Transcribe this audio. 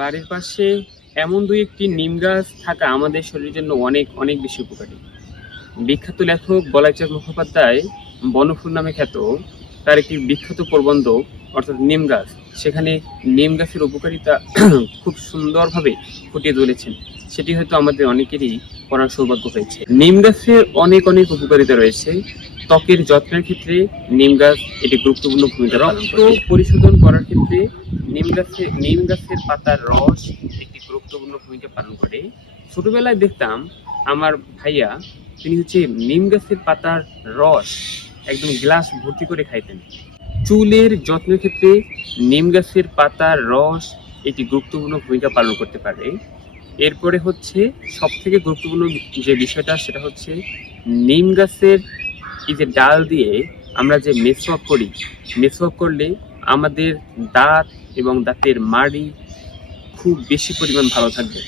বাড়ির পাশে এমন দুই একটি নিম গাছ থাকা আমাদের শরীরের জন্য অনেক অনেক বেশি উপকারী। বিখ্যাত লেখক বলাইচাঁদ মুখোপাধ্যায় বনফুল নামে খ্যাত তার একটি বিখ্যাত প্রবন্ধ অর্থাৎ নিম গাছ, সেখানে নিম গাছের উপকারিতা খুব সুন্দরভাবে ফুটিয়ে তুলেছেন। সেটি হয়তো আমাদের অনেকেরই পড়ার সৌভাগ্য হয়েছে। নিম গাছের অনেক অনেক উপকারিতা রয়েছে। ত্বকের যত্নের ক্ষেত্রে নিম গাছ এটি গুরুত্বপূর্ণ ভূমিকা পালন করে। রক্ত পরিশোধন করার ক্ষেত্রে নিম গাছের পাতার রস একটি গুরুত্বপূর্ণ ভূমিকা পালন করে। ছোটবেলায় দেখতাম আমার ভাইয়া, তিনি হচ্ছে নিম গাছের পাতার রস একদম গ্লাস ভর্তি করে খাইতেন। চুলের যত্নের ক্ষেত্রে নিম গাছের পাতার রস একটি গুরুত্বপূর্ণ ভূমিকা পালন করতে পারে। এরপরে হচ্ছে সব থেকে গুরুত্বপূর্ণ যে বিষয়টা, সেটা হচ্ছে নিম গাছের এই যে ডাল দিয়ে আমরা যে মেসওয়াক করি, মেসওয়াক করলে আমাদের দাঁত এবং দাঁতের মাড়ি খুব বেশি পরিমাণ ভালো থাকবে।